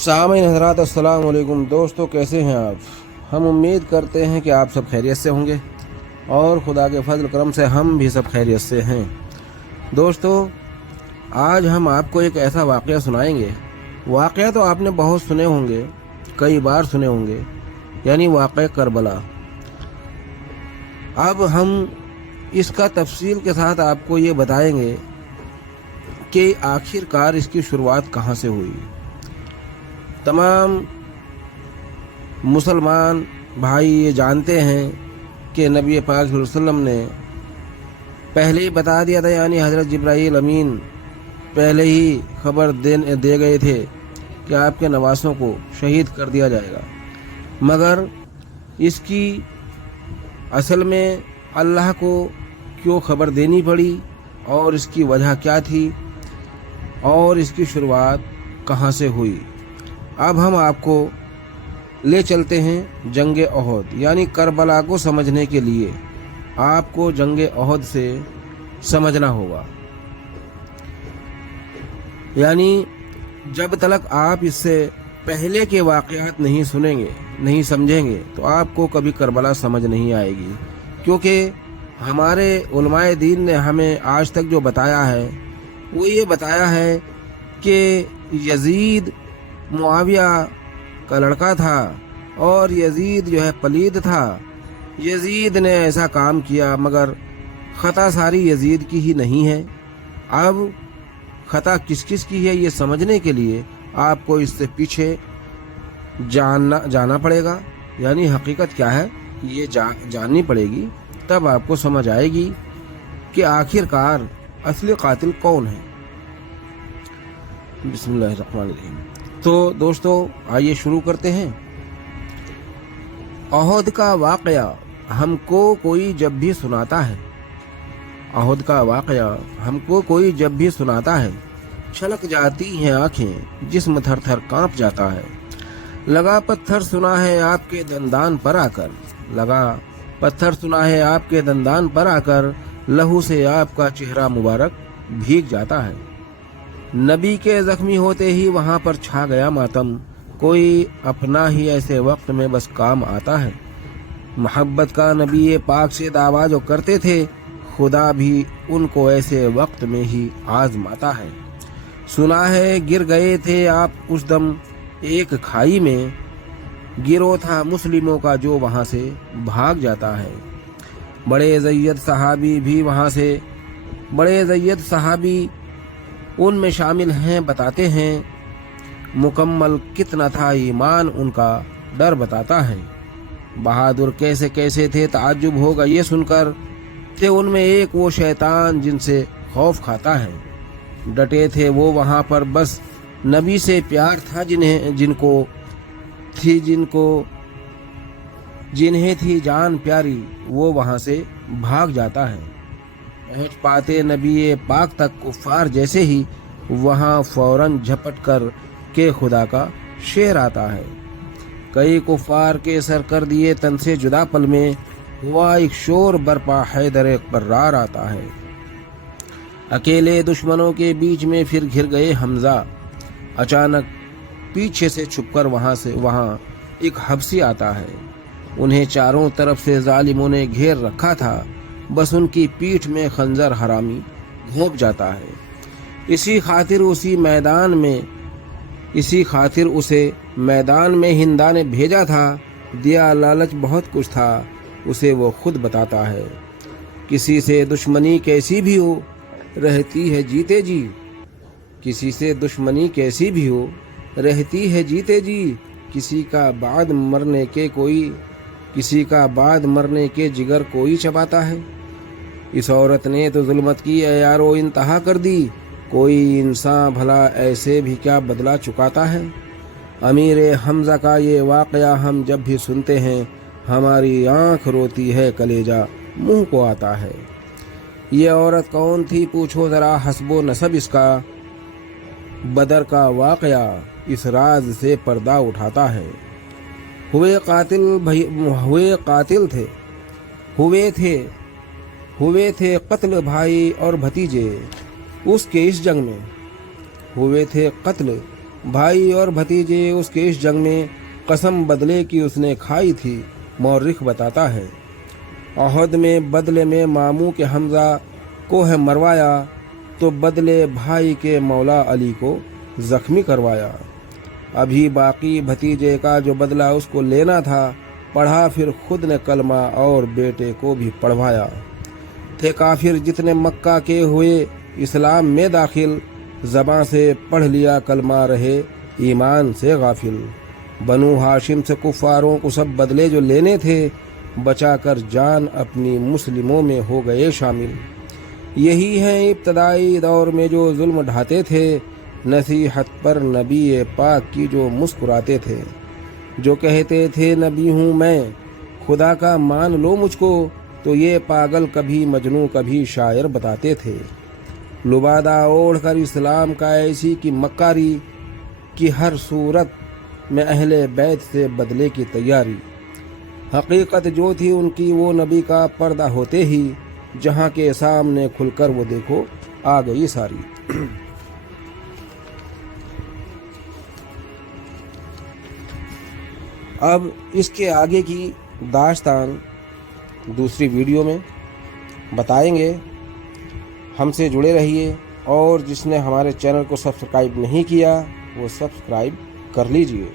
सामईन हज़रात अस्सलाम वालेकुम। दोस्तों, कैसे हैं आप? हम उम्मीद करते हैं कि आप सब खैरियत से होंगे और खुदा के फजल करम से हम भी सब खैरियत से हैं। दोस्तों, आज हम आपको एक ऐसा वाक़या सुनाएंगे। वाक़या तो आपने बहुत सुने होंगे, कई बार सुने होंगे, यानी वाक़या करबला। अब हम इसका तफसील के साथ आपको ये बताएंगे कि आखिरकार इसकी शुरुआत कहाँ से हुई। तमाम मुसलमान भाई ये जानते हैं कि नबी पाक सल्लल्लाहु अलैहि वसल्लम ने पहले ही बता दिया था, यानी हज़रत जिब्राईल अमीन पहले ही खबर दे गए थे कि आपके नवासों को शहीद कर दिया जाएगा। मगर इसकी असल में अल्लाह को क्यों खबर देनी पड़ी और इसकी वजह क्या थी और इसकी शुरुआत कहाँ से हुई, अब हम आपको ले चलते हैं जंग ओहद यानी करबला को समझने के लिए। आपको जंग ओहद से समझना होगा, यानी जब तक आप इससे पहले के वाक़यात नहीं सुनेंगे, नहीं समझेंगे, तो आपको कभी करबला समझ नहीं आएगी। क्योंकि हमारे उलमाए दीन ने हमें आज तक जो बताया है वो ये बताया है कि यजीद मुआविया का लड़का था और यजीद जो है पलीद था। यजीद ने ऐसा काम किया, मगर ख़ता सारी यजीद की ही नहीं है। अब ख़ता किस किस की है ये समझने के लिए आपको इससे पीछे जाना पड़ेगा, यानी हकीकत क्या है ये जाननी पड़ेगी। तब आपको समझ आएगी कि आखिरकार असली कातिल कौन है। बिस्मिल्लाहिर्रहमानिर्रहीम। तो दोस्तों, आइए शुरू करते हैं। ओहद का वाक़या हमको कोई जब भी सुनाता है, ओहद का वाक़या हमको कोई जब भी सुनाता है, छलक जाती हैं आँखें, जिस्म थर थर काँप जाता है। लगा पत्थर सुना है आपके दंदान पर आकर, लगा पत्थर सुना है आपके दंदान पर आकर, लहू से आपका चेहरा मुबारक भीग जाता है। नबी के जख्मी होते ही वहाँ पर छा गया मातम, कोई अपना ही ऐसे वक्त में बस काम आता है। मोहब्बत का नबी पाक से दावा जो करते थे, खुदा भी उनको ऐसे वक्त में ही आजमाता है। सुना है गिर गए थे आप उस दम एक खाई में, गिरो था मुस्लिमों का जो वहाँ से भाग जाता है। बड़े ज़य्यद सहाबी भी वहाँ से, बड़े ज़य्यद सहाबी उनमें शामिल हैं, बताते हैं मुकम्मल कितना था ईमान उनका, डर बताता है। बहादुर कैसे कैसे थे ताज्जुब होगा ये सुनकर, थे उनमें एक वो शैतान जिनसे खौफ खाता है। डटे थे वो वहाँ पर, बस नबी से प्यार था जिन्हें थी जान प्यारी, वो वहाँ से भाग जाता है। पहुँच पाते नबी पाक तक कुफ़ार जैसे ही, वहाँ फ़ौरन झपट कर के खुदा का शेर आता है। कई कुफ़ार के सर कर दिए तन से जुदा, पल में हुआ एक शोर बरपा, हैदर कर्रार आता है। अकेले दुश्मनों के बीच में फिर घिर गए हमजा, अचानक पीछे से छुपकर वहाँ एक हबसी आता है। उन्हें चारों तरफ से जालिमों ने घेर रखा था, बस उनकी पीठ में खंजर हरामी घोंप जाता है। इसी खातिर उसे मैदान में हिंदा ने भेजा था, दिया लालच बहुत कुछ था उसे वो खुद बताता है। किसी से दुश्मनी कैसी भी हो रहती है जीते जी, किसी से दुश्मनी कैसी भी हो रहती है जीते जी, किसी का बाद मरने के जिगर कोई चबाता है। इस औरत ने तो जुल्मत की यारो इंतहा कर दी, कोई इंसान भला ऐसे भी क्या बदला चुकाता है। अमीर हमजा का ये वाक़या हम जब भी सुनते हैं, हमारी आँख रोती है, कलेजा मुंह को आता है। ये औरत कौन थी पूछो ज़रा, हस्बो नसब इसका, बदर का वाक़या इस राज से पर्दा उठाता है। हुए थे कत्ल भाई और भतीजे उसके इस जंग में, हुए थे कत्ल भाई और भतीजे उसके इस जंग में कसम बदले की उसने खाई थी, मौरिख बताता है। अहद में बदले में मामू के हमजा को है मरवाया, तो बदले भाई के मौला अली को जख्मी करवाया। अभी बाकी भतीजे का जो बदला उसको लेना था, पढ़ा फिर खुद ने कलमा और बेटे को भी पढ़वाया। थे काफिर जितने मक्का के हुए इस्लाम में दाखिल, ज़बां से पढ़ लिया कलमा रहे ईमान से गाफिल। बनु हाशिम से कुफारों को सब बदले जो लेने थे, बचाकर जान अपनी मुस्लिमों में हो गए शामिल। यही हैं इब्तदाई दौर में जो जुल्म ढाते थे, नसीहत पर नबी पाक की जो मुस्कुराते थे। जो कहते थे नबी हूँ मैं, खुदा का मान लो मुझको, तो ये पागल कभी मजनू कभी शायर बताते थे। लुबादा ओढ़ कर इस्लाम का ऐसी की मक्कारी, कि हर सूरत में अहले बैत से बदले की तैयारी। हकीकत जो थी उनकी वो नबी का पर्दा होते ही, जहाँ के सामने खुलकर वो देखो आ गई सारी। अब इसके आगे की दास्तान दूसरी वीडियो में बताएंगे। हमसे जुड़े रहिए, और जिसने हमारे चैनल को सब्सक्राइब नहीं किया वो सब्सक्राइब कर लीजिए।